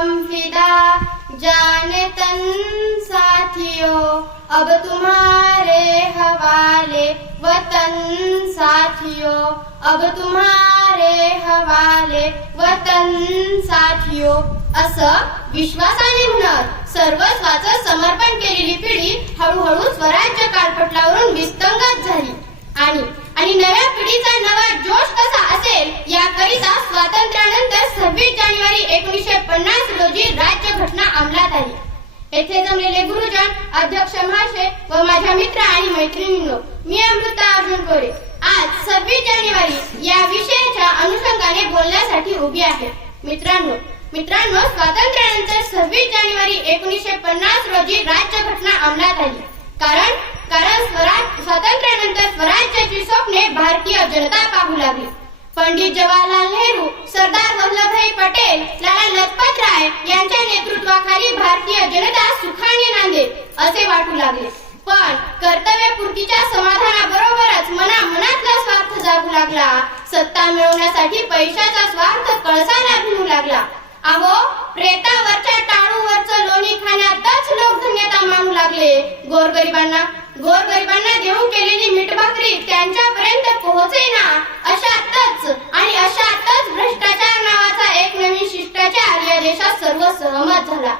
हम फिदा जाने तन साथियों, अब तुम्हारे हवाले वतन साथियों, अब तुम्हारे हवाले वतन साथियों. असं विश्वासाने म्हणत सर्वस्वाचं समर्पण केलेली पिढी हळूहळू स्वराज्य कालपटलावरून विस्तंगत झाली. आणि नव्या पिढीचा नवा जोश कसा असेल याकरिता स्वातंत्र्यानंतर 26 जानेवारी 1950 रोजी राज्यघटना अंमलात आली. येथे जमलेले गुरुजन, अध्यक्ष महाशय व माझ्या मित्र आणि मैत्रिणींनो, मी अमृता अर्जुन कोरे आज 26 जानेवारी या विषयाच्या अनुषंगाने बोलण्यासाठी उभी आहे. मित्रांनो, स्वातंत्र्यानंतर 26 जानेवारी 1950 रोजी राज्यघटना अंमलात आली. कारण स्वातंत्र्यानंतर स्वराज्याची स्वप्ने भारतीय जनता पाहू लागली. पंडित जवाहरलाल नेहरू, सरदार वल्लभभाई पटेल, लाला लजपत राय यांच्या नेतृत्वाखाली भारतीय जनता सुखाने नांदेल असे वाटू लागले. पण कर्तव्यपूर्तीच्या समाधानाबरोबरच मनातला स्वार्थ जागू लागला. सत्ता मिळवण्यासाठी पैशाचा स्वार्थ कळसाला भिनू लागला. अहो, प्रेतावरच्या टाळूवरचं लोणी खाण्यातच लोक धन्यता मानू लागले. गोरगरिबांना देऊ केलेली मीठ भाकरी त्यांच्यापर्यंत पोहोचेना. अशातच भ्रष्टाचार नावाचा एक नवीन शिष्टाचार या देशात सर्व सहमत झाला.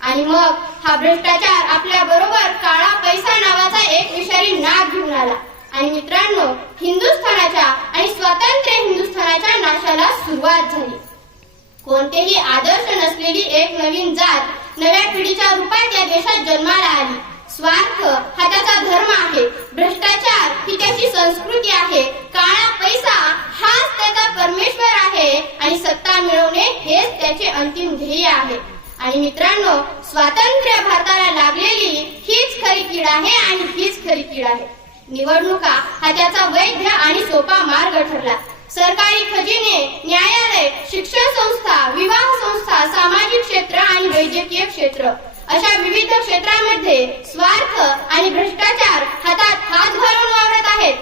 आणि मग हा भ्रष्टाचार आपल्या बरोबर काळा पैसा नावाचा एक विषारी नाग घेऊन आला. आणि मित्रांनो, हिंदुस्थानाच्या आणि स्वतंत्र हिंदुस्थानाच्या नाशाला सुरुवात झाली. कोणतेही आदर्श नसलेली एक नवीन जात नव्या पिढीच्या रूपात या देशात जन्माला आली. स्वार्थ हा त्याचा धर्म आहे, भ्रष्टाचार ही त्याची संस्कृती आहे, काळा पैसा हाच त्याचा परमेश्वर आहे आणि सत्ता मिळवणे हेच त्याचे अंतिम ध्येय आहे. आणि मित्रांनो, स्वातंत्र्य भारताला लागलेली हीच खरी कीड आहे आणि हीच खरी कीड आहे. निवडणुका हा त्याचा वैध आणि सोपा मार्ग ठरला. सरकारी खजिने, न्यायालय, शिक्षण संस्था, विवाह संस्था, सामाजिक क्षेत्र आणि वैद्यकीय क्षेत्र अशा विविध क्षेत्रांमध्ये स्वार्थ आणि भ्रष्टाचार हातात हात घालून वावरत आहेत.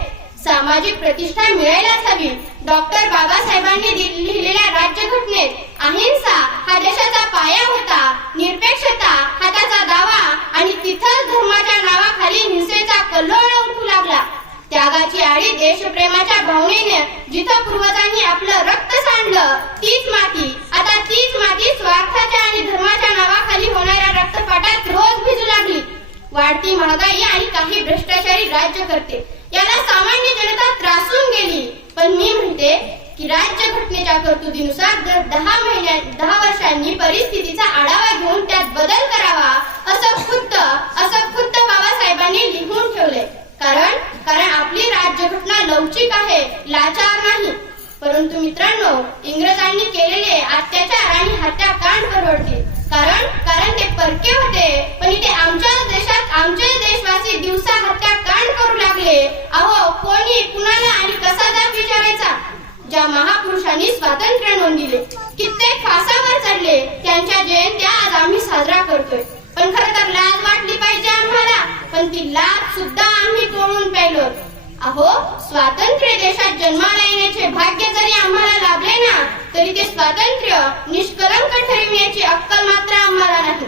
सामाजिक प्रतिष्ठा मिळायलाच हवी. डॉक्टर बाबासाहेबांनी लिहिलेल्या राज्यघटनेत अहिंसा हा देशाचा पाया होता. निरपेक्षता हा त्याचा दावा आणि तिथंच धर्माच्या नावाखाली हिंसेचा कल्लोळ उठू लागला. त्यागाची आळी देशप्रेमाच्या भावनेने जिथं पूर्वजांनी आपलं रक्त सांडलं तीच माती स्वार्थाच्या आणि धर्माच्या नावाखाली होणाऱ्या रक्तपातात रोज भिजू लागली. वाढती महागाई आणि काही भ्रष्टाचारी राज्यकर्ते याला सामान्य जनता त्रासून गेली. पण मी म्हणते की राज्यघटनेच्या तरतुदीनुसार दर 10 वर्षांनी परिस्थितीचा आढावा घेऊन त्यात बदल करावा असं खुद्द बाबासाहेबांनी लिहून ठेवले. कारण आपली राज्यघटना लवचिक आहे, लाचार नाही. परंतु मित्रांनो, इंग्रजांनी केलेले अत्याचार आणि हत्याकांड परवडतील. कारण ते परके होते. पण इथे आमच्याच देशात आमचे देशवासी दिवसा हत्याकांड करू लागले. अहो, कोणी कुणाला आणि कसा जाब विचारायचा? ज्या महापुरुषांनी स्वातंत्र्य नोंदिले, कित्येक फासावर चढले, त्यांच्या जयंत्या आज आम्ही साजरा करतोय. पण खरं तर लाज वाटली पाहिजे आम्हाला, पण ती लाज सुद्धा आम्ही तोडून पेलो. अहो, स्वातंत्र्य देशात जन्माला येण्याचे भाग्य जरी आम्हाला लाभले ना, तरी ते स्वातंत्र्य निष्कलंक ठरविण्याची अक्कल मात्र आम्हाला नाही.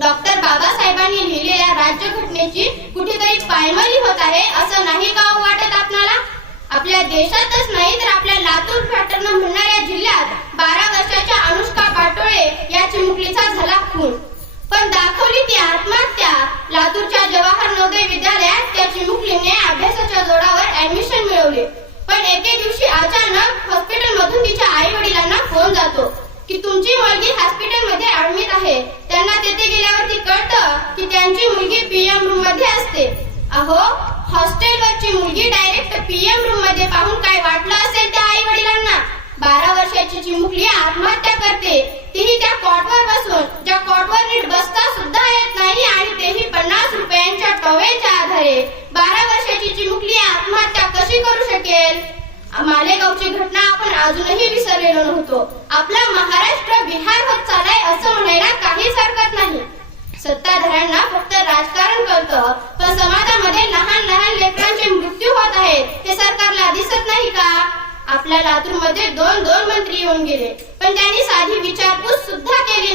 डॉक्टर बाबासाहेबांनी लिहिलेल्या राज्यघटनेची कुठेतरी पायमल्ली होत आहे असं नाही का वाटत आपल्याला? आपल्या देशातच नाही तर आपल्या लातूर पॅटर्न म्हणणाऱ्या जिल्ह्यात 12 वर्षाच्या अनुष्का पाटोळे या चिमुकलीचा झाला खून. पण दाखवली ती आत्महत्या. लातूरच्या जवाहर नवोदय विद्यालयात त्या चिमुकलीने अभ्यासाच्या जोरावर ऍडमिशन मिळवले. पण एके दिवशी अचानक हॉस्पिटल मधून तिच्या आई वडिलांना फोन जातो की तुमची मुलगी हॉस्पिटलमध्ये ऍडमिट आहे. त्यांना तेथे गेल्यावरती कळतं की त्यांची मुलगी पीएम रूम मध्ये असते. अहो, हॉस्टेलवरची मुलगी डायरेक्ट पीएम रूम मध्ये पाहून काय वाटलं असेल त्या आई वडिलांना? 12 वर्षाची चिमुकली आत्महत्या करते, तीही त्या कॉटवर बसून, ज्या कॉटवर नीट बसता सुद्धा येत नाही आणि तेही 50 रुपयांच्या टॉवेलच्या आधारे. 12 वर्षाची चिमुकली आत्महत्या कशी करू शकेल? मालेगावची घटना आपण अजूनही विसरलेलो नव्हतो. आपला महाराष्ट्र बिहार होत चालाय असं म्हणायला काहीच हरकत नाही. सत्ताधाऱ्यांना फक्त राजकारण कळतं, पण समाजामध्ये लहान लहान लेकरांचे मृत्यू होत आहेत ते सरकारला दिसत नाही का? आपल्या लातूर मध्ये दोन मंत्री येऊन गेले, पण त्यांनी साधी विचारपूस सुद्धा केली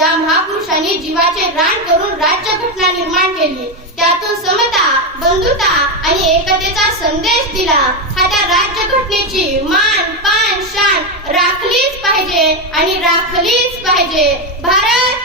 ज्या महापुरुषांनी जीवाचे रान करून राज्यघटना निर्माण केली, त्यातून समता, बंधुता आणि एकतेचा संदेश दिला, हा त्या राज्यघटनेची मान पान शान राखलीच पाहिजे आणि राखलीच पाहिजे. भारत